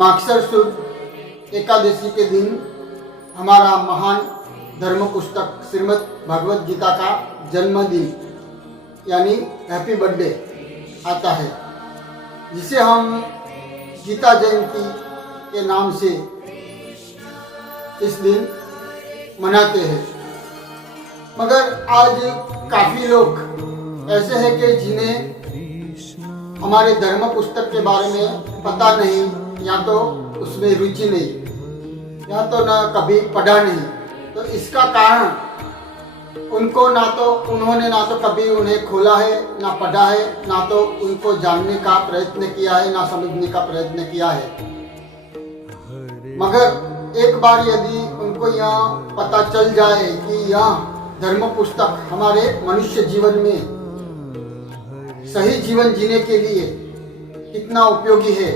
मागसर शुद्ध एकादशी के दिन हमारा महान धर्म पुस्तक श्रीमद् भगवत गीता का जन्मदिन यानी हैप्पी बर्थडे आता है, जिसे हम गीता जयंती के नाम से इस दिन मनाते हैं। मगर आज काफ़ी लोग ऐसे हैं कि जिन्हें हमारे धर्म पुस्तक के बारे में पता नहीं, या तो उसमें रुचि नहीं, या तो ना कभी पढ़ा नहीं। तो इसका कारण उन्होंने ना तो कभी उन्हें खोला है, ना पढ़ा है, ना तो उनको जानने का प्रयत्न किया है, ना समझने का प्रयत्न किया है। मगर एक बार यदि उनको यह पता चल जाए कि यह धर्म पुस्तक हमारे मनुष्य जीवन में सही जीवन जीने के लिए कितना उपयोगी है,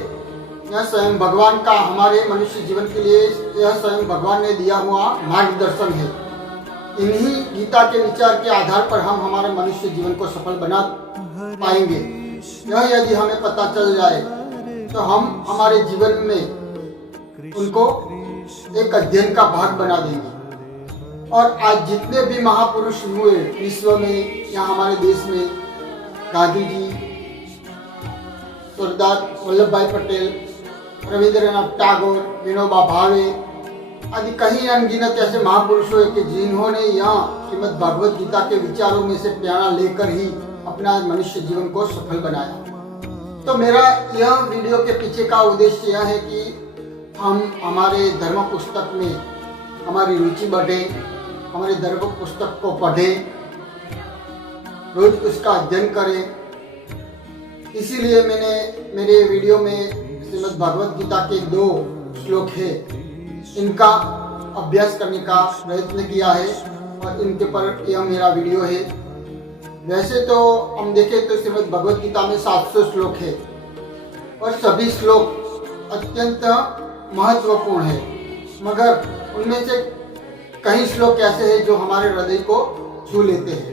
यह स्वयं भगवान का हमारे मनुष्य जीवन के लिए यह स्वयं भगवान ने दिया हुआ मार्गदर्शन है। इन्हीं गीता के विचार के आधार पर हम हमारे मनुष्य जीवन को सफल बना पाएंगे। यह यदि हमें पता चल जाए तो हम हमारे जीवन में उनको एक अध्ययन का भाग बना देंगे। और आज जितने भी महापुरुष हुए विश्व में या हमारे देश में, गांधी जी, सरदार वल्लभ भाई पटेल, रविंद्रनाथ टैगोर, विनोबा भावे आदि कई अनगिनत ऐसे महापुरुष हुए कि जिन्होंने यहाँ श्रीमद् भगवत गीता के विचारों में से प्रेरणा लेकर ही अपना मनुष्य जीवन को सफल बनाया। तो मेरा यह वीडियो के पीछे का उद्देश्य यह है कि हम हमारे धर्म पुस्तक में हमारी रुचि बढ़े, हमारे धर्म पुस्तक को पढ़ें, रोज उसका अध्ययन करें। इसीलिए मैंने मेरे वीडियो में श्रीमद् भगवत गीता के 2 श्लोक है, इनका अभ्यास करने का प्रयत्न किया है और इनके पर यह मेरा वीडियो है। वैसे तो हम देखें तो श्रीमद् भगवत गीता में 700 श्लोक है और सभी श्लोक अत्यंत महत्वपूर्ण है, मगर उनमें से कई श्लोक ऐसे हैं जो हमारे हृदय को छू लेते हैं।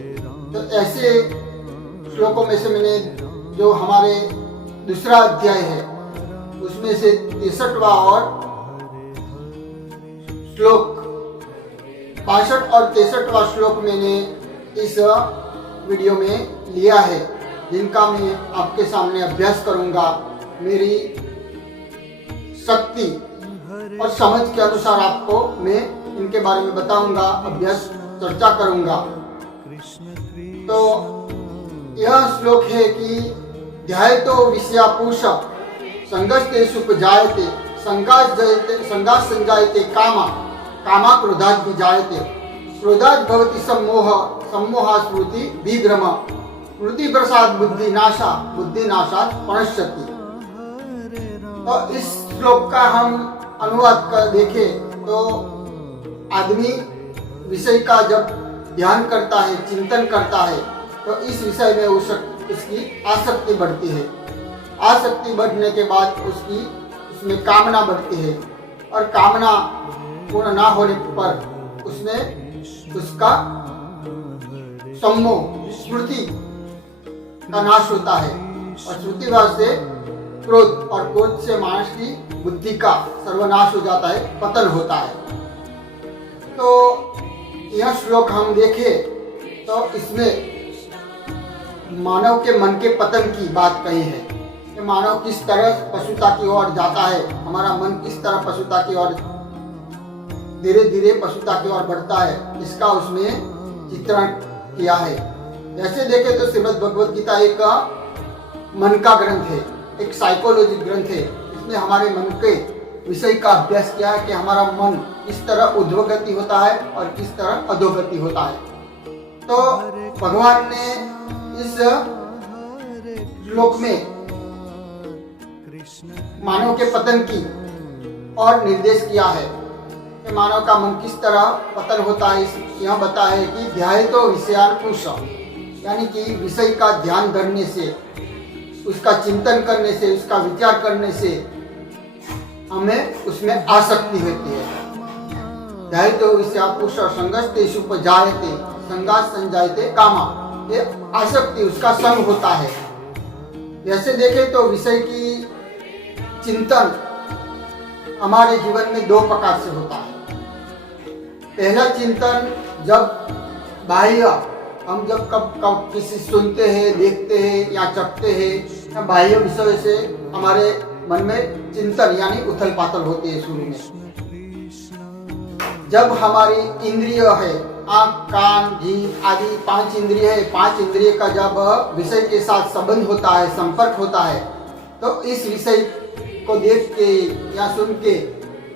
तो ऐसे श्लोकों में से मैंने जो हमारे दूसरा अध्याय है उसमें से 63वां और श्लोक 62 और 63वां श्लोक मैंने इस वीडियो में लिया है, जिनका मैं आपके सामने अभ्यास करूंगा। मेरी शक्ति और समझ के अनुसार आपको मैं इनके बारे में बताऊंगा, अभ्यास चर्चा करूंगा। तो यह श्लोक है कि ध्यायतो विषया पुरुष संगस्ते सुख जायते संगास संजायते कामा क्रोधात् विजायते क्रोधात् भवति सम्मोहा स्मृति विभ्रम स्मृति प्रसाद बुद्धि नाशात् प्रणश्यति। तो इस श्लोक का हम अनुवाद कर देखें तो आदमी विषय का जब ध्यान करता है, चिंतन करता है, तो इस विषय में उसकी आसक्ति बढ़ती है। आसक्ति बढ़ने के बाद उसमें कामना बढ़ती है और कामना पूर्ण ना होने पर उसमें उसका सम्मोह स्मृति का नाश होता है और स्मृतिभाव से क्रोध और क्रोध से मानस की बुद्धि का सर्वनाश हो जाता है, पतन होता है। तो यह श्लोक हम देखें तो इसमें मानव के मन के पतन की बात कही है कि मानव किस तरह पशुता की ओर जाता है, हमारा मन किस तरह पशुता की ओर धीरे धीरे पशुता की ओर बढ़ता है, इसका उसमें चित्रण किया है। जैसे देखें तो श्रीमद् भगवत गीता एक मन का ग्रंथ है, एक साइकोलॉजी ग्रंथ है। इसमें हमारे मन के विषय का अभ्यास किया है कि हमारा मन किस तरह ऊर्ध्वगति होता है और किस तरह अधोगति होता है। तो भगवान ने इस श्लोक में मानव के पतन की और निर्देश किया है कि मानव का मन किस तरह पतन होता है। यह बता है कि ध्यायतो विषयानुपुष, यानी कि विषय का ध्यान करने से, उसका चिंतन करने से, उसका विचार करने से हमें उसमें आसक्ति होती है। ध्यायतो विषयानुपुष संगस्तेषु उपजायते संगास संजायते कामा, ये आसक्ति उसका संग होता है। जैसे देखें तो विषय की चिंतन हमारे जीवन में दो प्रकार से होता है। पहला चिंतन जब बाह्य, हम जब कब किसी सुनते हैं, देखते हैं या चखते हैं, या बाह्य विषय से हमारे मन में चिंतन यानी उथल पाथल होती है शुरू में। जब हमारी इंद्रिय है, आँख, कान, जीभ आदि 5 इंद्रिय है, 5 इंद्रिय का जब विषय के साथ संबंध होता है, संपर्क होता है, तो इस विषय को देख के या सुन के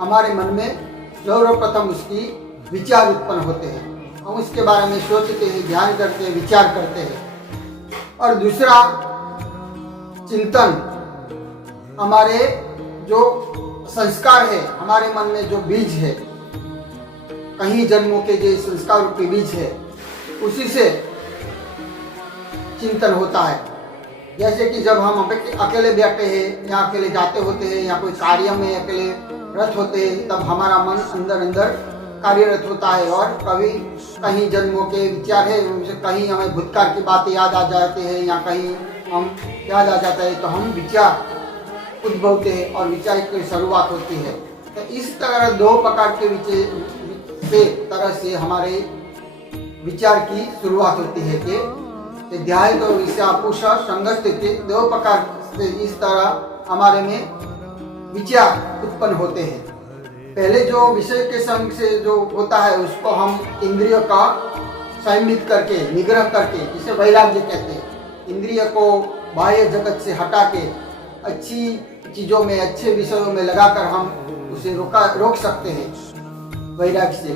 हमारे मन में सर्वप्रथम उसकी विचार उत्पन्न होते हैं। हम उसके बारे में सोचते हैं, ध्यान करते हैं, विचार करते हैं। और दूसरा चिंतन हमारे जो संस्कार है, हमारे मन में जो बीज है, कहीं जन्मों के जो संस्कार रूपी बीज है, उसी से चिंतन होता है। जैसे कि जब हम अकेले बैठे हैं या अकेले जाते होते हैं या कोई कार्य में अकेले रत होते हैं, तब हमारा मन अंदर अंदर कार्यरत होता है और कभी कहीं जन्मों के विचार है, कहीं हमें भूतकाल की बातें याद आ जाते हैं या कहीं हम याद आ जाता है, तो हम विचार उद्भवते हैं और विचार की शुरुआत होती है। तो इस तरह दो प्रकार के तरह से हमारे विचार की शुरुआत होती है कि ध्यायतो विषयानुपुष संगस्तेषु, दो प्रकार से इस तरह हमारे में विचार उत्पन्न होते हैं। पहले जो विषय के संग से जो होता है उसको हम इंद्रियों का संयमित करके, निग्रह करके, जिसे वैराग्य कहते हैं। इंद्रिय को बाह्य जगत से हटा के अच्छी चीज़ों में, अच्छे विषयों में लगाकर हम उसे रोक सकते हैं वैराग्य से।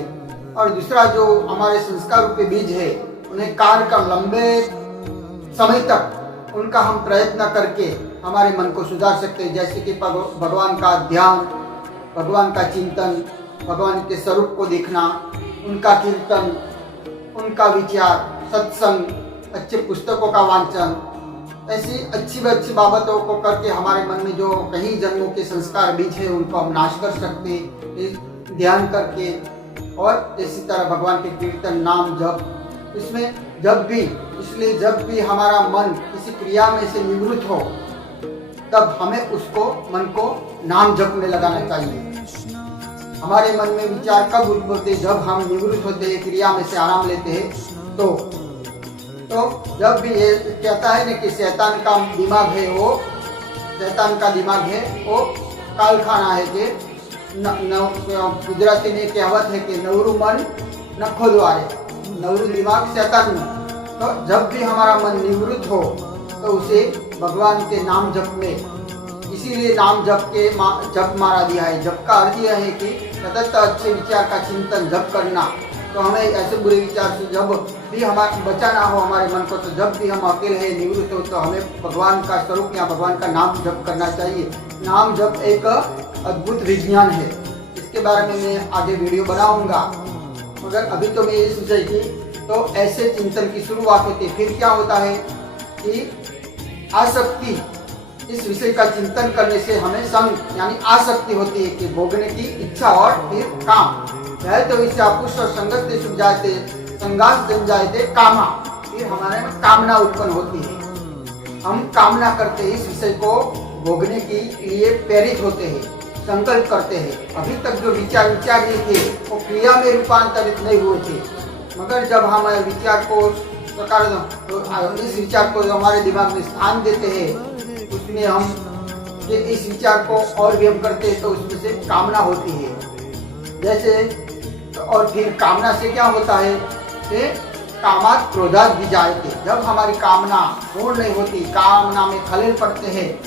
और दूसरा जो हमारे संस्कार रूपी बीज है, उन्हें कार्यक्रम लंबे समय तक उनका हम प्रयत्न करके हमारे मन को सुधार सकते हैं। जैसे कि भगवान का ध्यान, भगवान का चिंतन, भगवान के स्वरूप को देखना, उनका कीर्तन, उनका विचार, सत्संग, अच्छे पुस्तकों का वांचन, ऐसी अच्छी बाबतों को करके हमारे मन में जो कहीं जन्मों के संस्कार बीज है उनको हम नाश कर सकते हैं ध्यान करके। और इसी तरह भगवान के कीर्तन, नाम, जप, इसमें इसलिए जब भी हमारा मन किसी क्रिया में से निवृत्त हो, तब हमें उसको मन को नाम जप में लगाना चाहिए। हमारे मन में विचार कब उद्भवते? जब हम निवृत्त होते हैं, क्रिया में से आराम लेते हैं। तो जब भी ये कहता है ना कि शैतान का दिमाग है वो कालखाना है कि गुजराती में कहावत है कि नवरू मन नखो द्वारे, नवरू दिमाग शैतान में। तो जब भी हमारा मन निवृत्त हो तो उसे भगवान के नाम जप में, इसीलिए नाम जप मारा दिया है। जप का अर्थ यह है कि सतत अच्छे विचार का चिंतन जप करना। तो हमें ऐसे बुरे विचार से जब भी हमारा बचाना हो हमारे मन को, तो जब भी हम अकेले हैं, निवृत्त हो, तो हमें भगवान का स्वरूप या भगवान का नाम जप करना चाहिए। नाम जप एक अद्भुत विज्ञान है, इसके बारे में मैं आगे वीडियो बनाऊंगा। मगर अभी तो मैं इस विषय की तो ऐसे चिंतन की शुरुआत होती है। फिर क्या होता है कि आसक्ति, इस विषय का चिंतन करने से हमें संग यानी आसक्ति होती है कि भोगने की इच्छा और फिर काम। तो विषयानुपुष संगस्तेषु जायते संगास संजायते कामा, फिर हमारे में कामना उत्पन्न होती है। हम कामना करते हैं, इस विषय को भोगने के लिए प्रेरित होते हैं, संकल्प करते हैं। अभी तक जो विचार ही थे वो क्रिया में रूपांतरित नहीं हुए थे, मगर जब हम विचार को इस विचार को हमारे दिमाग में स्थान देते हैं, उसमें हम इस विचार को और भी हम करते हैं, तो उसमें से कामना होती है। जैसे और फिर कामना से क्या होता है कि कामात् क्रोधात् विजायते, जब हमारी कामना पूर्ण नहीं होती, कामना में खलल पड़ते हैं,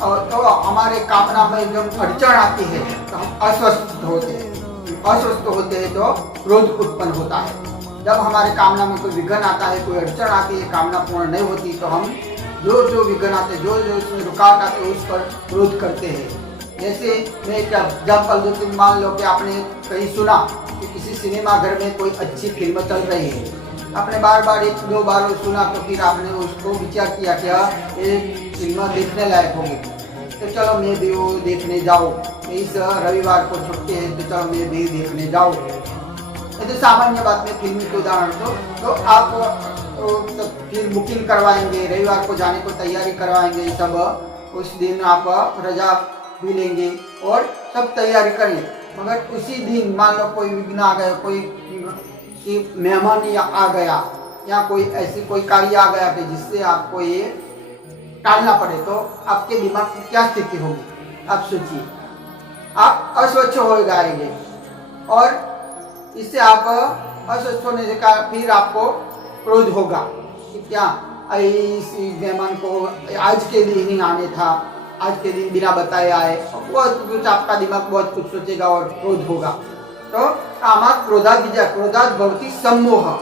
तो हमारे कामना में जब अड़चन आती है तो हम अस्वस्थ होते हैं। अस्वस्थ होते हैं तो क्रोध उत्पन्न होता है। जब हमारे कामना में कोई विघ्न आता है, कोई अड़चन आती है, कामना पूर्ण नहीं होती, तो हम जो विघ्न आते, जो उसमें रुकावट आते हैं, उस पर क्रोध करते हैं। जैसे मैं एक एग्जाम्पल दूँ कि मान लो कि आपने कहीं सुना कि किसी सिनेमा घर में कोई अच्छी फिल्म चल रही है, आपने बार बार 1-2 बार सुना, तो फिर आपने उसको विचार किया क्या ये फिल्म देखने लायक होगी, तो चलो मैं भी वो देखने जाऊँ, इस रविवार को छुट्टी है तो चलो मैं भी देखने जाऊँ। तो सामान्य बात में फिल्म के उदाहरण तो आप फिर बुकिंग करवाएंगे, रविवार को जाने को तैयारी करवाएंगे, सब उस दिन आप रजा भी लेंगे और सब तैयारी करेंगे। मगर उसी दिन मान लो कोई विघ्न आ गया, कोई मेहमान आ गया या कोई ऐसी कोई कार्य आ गया कि जिससे आपको ये टालना पड़े, तो आपके दिमाग की क्या स्थिति होगी आप सोचिए। आप अस्वच्छ हो जाएंगे और इससे आप अस्वस्थ होने से का फिर आपको क्रोध होगा कि क्या इस मेहमान को आज के दिन ही आने था, आज के दिन बिना बताए आए, बहुत कुछ आपका दिमाग बहुत कुछ सोचेगा और क्रोध होगा। तो कामात् क्रोधात् विजयः, क्रोधात् भवति सम्मोहः।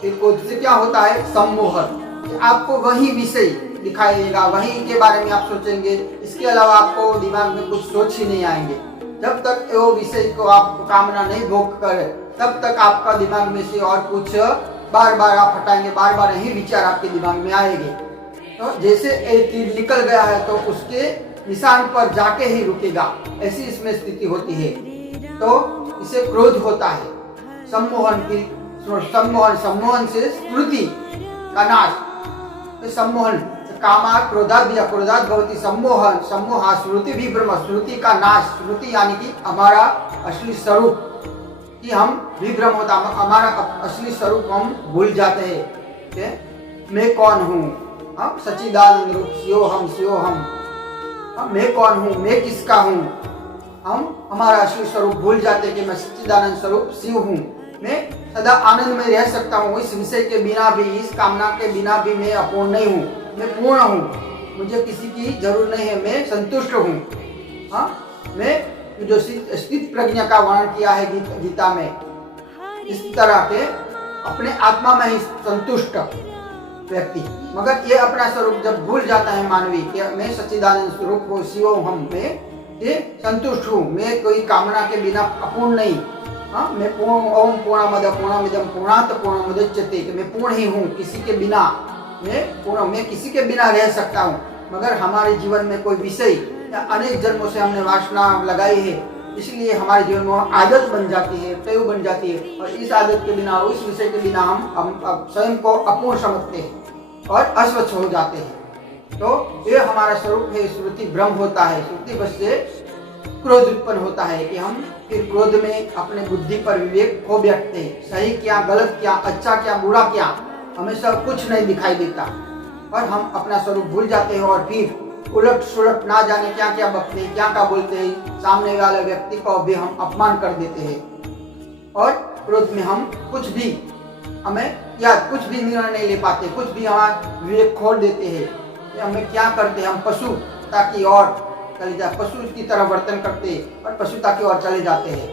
फिर क्रोध से क्या होता है? सम्मोह। आपको वही विषय दिखाई देगा, वही के बारे में आप सोचेंगे, इसके अलावा आपको दिमाग में कुछ सोच ही नहीं आएंगे। जब तक वो विषय को आप कामना नहीं भोग करे, तब तक आपका दिमाग में से और कुछ बार बार आप हटाएंगे, बार बार यही विचार आपके दिमाग में आएंगे। तो जैसे एक तीर निकल गया है तो उसके निशान पर जाके ही रुकेगा, ऐसी इसमें स्थिति होती है। तो इसे क्रोध होता है। सम्मोहन की सम्मोहन से स्मृति का नाश। तो सम्मोहन कामात् क्रोधात् विजयः, क्रोधात् भवति सम्मोहन, सम्मोहा स्मृति भी ब्रह्म, स्मृति का नाश। स्मृति यानी कि हमारा असली स्वरूप कि हम विभ्रम होता, हमारा असली स्वरूप हम भूल जाते हैं। मैं कौन हूँ? हम सच्चिदानंद रूप स्योहम, मैं कौन हूँ, मैं किसका हूँ? हम हमारा असली स्वरूप भूल जाते हैं कि मैं सच्चिदानंद स्वरूप शिव हूँ। मैं सदा आनंद में रह सकता हूँ, इस विषय के बिना भी, इस कामना के बिना भी मैं अपूर्ण नहीं हूँ, मैं पूर्ण हूँ, मुझे किसी की जरूरत नहीं है, मैं संतुष्ट हूँ। हाँ, मैं जो स्थित प्रज्ञा का वर्णन किया है गीता में, इस तरह के अपने आत्मा में ही संतुष्ट व्यक्ति। मगर ये अपना स्वरूप जब भूल जाता है मानवी कि मैं सच्चिदानंद स्वरूप को शिव हम में ये संतुष्ट हूँ, मैं कोई कामना के बिना अपूर्ण नहीं। हाँ, मैं पूर्ण, ओम पूर्णमद पूर्णमिदं पूर्णात् पूर्णमुदच्यते, कि मैं पूर्ण ही हूँ, किसी के बिना मैं पूर्ण, मैं किसी के बिना रह सकता हूँ। मगर हमारे जीवन में कोई विषय या अनेक जन्मों से हमने वासना लगाई है, इसलिए हमारे जीवन में आदत बन जाती है, टेव बन जाती है, और इस आदत के बिना, उस विषय के बिना हम स्वयं को अपूर्ण समझते हैं और अस्वच्छ हो जाते हैं। तो ये हमारा स्वरूप है, स्मृति भ्रम होता है। स्मृति वश से क्रोध उत्पन्न होता है कि हम फिर क्रोध में अपने बुद्धि पर विवेक खो बैठते हैं। सही क्या, गलत क्या, अच्छा क्या, बुरा क्या, हमें सब कुछ नहीं दिखाई देता और हम अपना स्वरूप भूल जाते हैं और फिर उलट सुलट ना जाने क्या क्या बकते हैं, क्या क्या बोलते हैं, सामने वाले व्यक्ति को भी हम अपमान कर देते हैं। और क्रोध में हम कुछ भी हमें या कुछ भी निर्णय नहीं ले पाते, कुछ भी हमारा विवेक खोल देते हैं। हमें क्या करते हैं, हम पशुता की ओर चले जाते, पशु की तरह वर्तन करते और पशुता की ओर चले जाते हैं।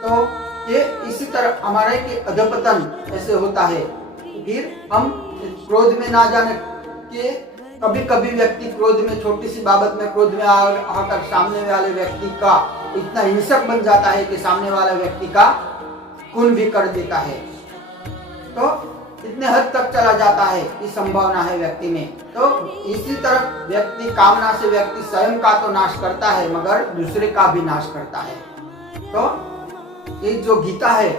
तो ये इसी तरह हमारे के अधपतन ऐसे होता है। फिर हम क्रोध में ना जाने के कभी कभी व्यक्ति क्रोध में, छोटी सी बाबत में क्रोध में आकर सामने वाले व्यक्ति का इतना हिंसक बन जाता है कि सामने वाला व्यक्ति का खून भी कर देता है। तो इतने हद तक चला जाता है कि संभावना है व्यक्ति में। तो इसी तरह व्यक्ति कामना से व्यक्ति स्वयं का तो नाश करता है मगर दूसरे का भी नाश करता है। तो ये जो गीता है,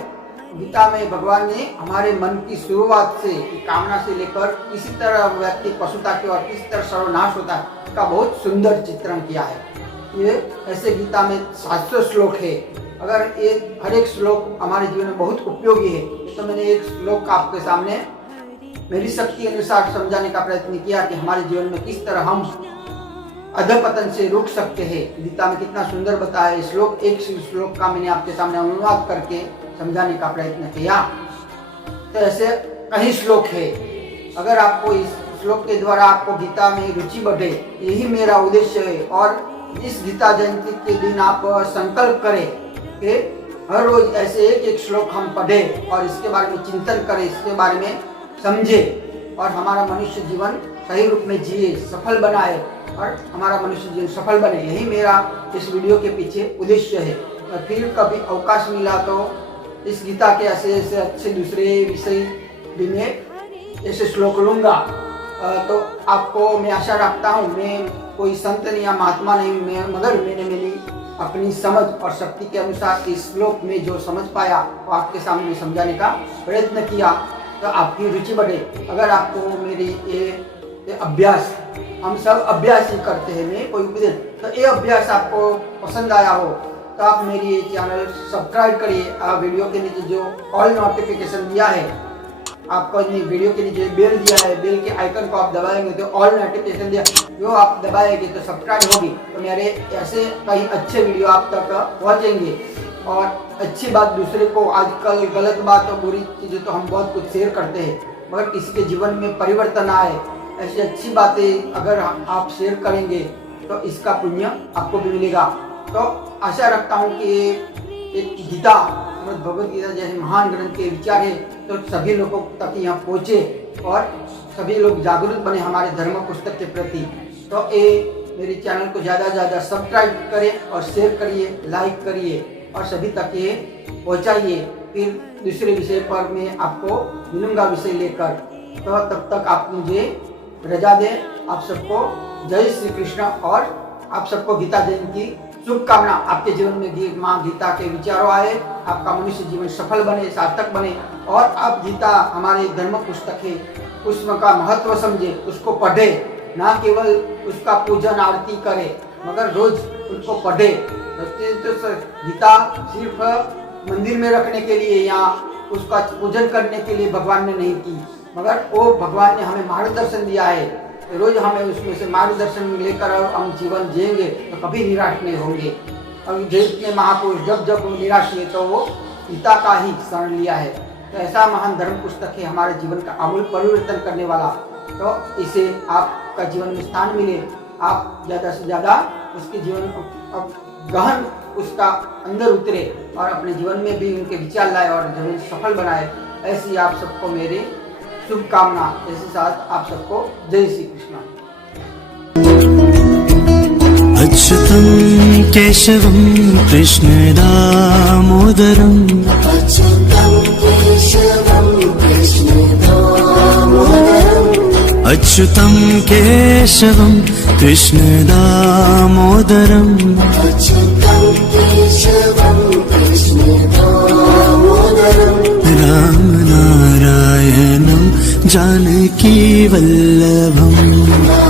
गीता में भगवान ने हमारे मन की शुरुआत से कामना से लेकर किसी तरह व्यक्ति पशुता की ओर किस तरह सर्वनाश होता है इसका बहुत सुंदर चित्रण किया है। ये ऐसे गीता में 700 श्लोक है। अगर ये हर एक श्लोक हमारे जीवन में बहुत उपयोगी है, तो मैंने एक श्लोक आपके सामने मेरी शक्ति अनुसार समझाने का प्रयत्न किया कि हमारे जीवन में किस तरह हम अधपतन से रुक सकते हैं। गीता में कितना सुंदर बताया श्लोक, एक श्लोक का मैंने आपके सामने अनुवाद करके समझाने का प्रयत्न किया। तो ऐसे कई श्लोक है। अगर आपको इस श्लोक के द्वारा आपको गीता में रुचि बढ़े, यही मेरा उद्देश्य है। और इस गीता जयंती के दिन आप संकल्प करें कि हर रोज ऐसे एक श्लोक हम पढ़ें और इसके बारे में चिंतन करें, इसके बारे में समझें और हमारा मनुष्य जीवन सही रूप में जिए, सफल बनाए और हमारा मनुष्य जीवन सफल बने। यही मेरा इस वीडियो के पीछे उद्देश्य है। और फिर कभी अवकाश मिला तो इस गीता के ऐसे अच्छे दूसरे विषय भी मैं ऐसे श्लोक लूँगा। तो आपको मैं आशा रखता हूँ, मैं कोई संत नहीं या महात्मा नहीं, मगर मैंने मेरी अपनी समझ और शक्ति के अनुसार इस श्लोक में जो समझ पाया वो आपके सामने समझाने का प्रयत्न किया, तो आपकी रुचि बढ़े। अगर आपको मेरी ये अभ्यास, हम सब अभ्यास ही करते हैं, मैं कोई उपदेश, तो ये अभ्यास आपको पसंद आया हो तो आप मेरी ये चैनल सब्सक्राइब करिए। आप वीडियो के नीचे जो ऑल नोटिफिकेशन दिया है, आपको वीडियो के नीचे बेल दिया है, बेल के आइकन को आप दबाएंगे तो ऑल नोटिफिकेशन दिया, जो आप दबाएंगे तो सब्सक्राइब होगी, तो मेरे ऐसे कई अच्छे वीडियो आप तक पहुँचेंगे। और अच्छी बात दूसरे को, आजकल गलत बात और बुरी चीज़ें तो हम बहुत कुछ शेयर करते हैं, मगर किसी के जीवन में परिवर्तन आए, ऐसी अच्छी बातें अगर आप शेयर करेंगे तो इसका पुण्य आपको भी मिलेगा। तो आशा रखता हूँ कि एक गीता, भगवद गीता जैसे महान ग्रंथ के विचार है तो सभी लोगों तक यहाँ पहुँचे और सभी लोग जागरूक बने हमारे धर्म पुस्तक के प्रति। तो ये मेरे चैनल को ज़्यादा से ज़्यादा सब्सक्राइब करें और शेयर करिए, लाइक करिए और सभी तक ये पहुँचाइए। फिर दूसरे विषय पर मैं आपको मिलूँगा विषय लेकर। तो तब तक आप मुझे रजा दें। आप सबको जय श्री कृष्ण और आप सबको गीता जयंती शुभकामना। आपके जीवन में माँ गीता के विचारों आए, आपका मनुष्य जीवन सफल बने, सार्थक बने और आप गीता हमारे धर्म पुस्तक है, उसका महत्व समझे, उसको पढ़े, ना केवल उसका पूजन आरती करे मगर रोज उसको पढ़े। तो गीता सिर्फ मंदिर में रखने के लिए या उसका पूजन करने के लिए भगवान ने नहीं की, मगर वो भगवान ने हमें मार्गदर्शन दिया है। रोज हमें उसमें से मार्गदर्शन लेकर हम जीवन जिएंगे तो कभी निराश नहीं होंगे। अब जितने महापुरुष जब निराश हुए तो वो गीता का ही शरण लिया है। तो ऐसा महान धर्म पुस्तक है हमारे जीवन का आमूल परिवर्तन करने वाला। तो इसे आपका जीवन में स्थान मिले, आप ज़्यादा से ज़्यादा उसके जीवन को गहन उसका अंदर उतरे और अपने जीवन में भी उनके विचार लाए और जीवन सफल बनाए। ऐसी आप सबको मेरी शुभकामना। ऐसे साथ आप सबको जय श्री कृष्ण। अच्युतं केशवं कृष्ण दामोदरम् अच्युतं केशवं कृष्ण दामोदरम् राम नारायणं जानकी वल्लभम्।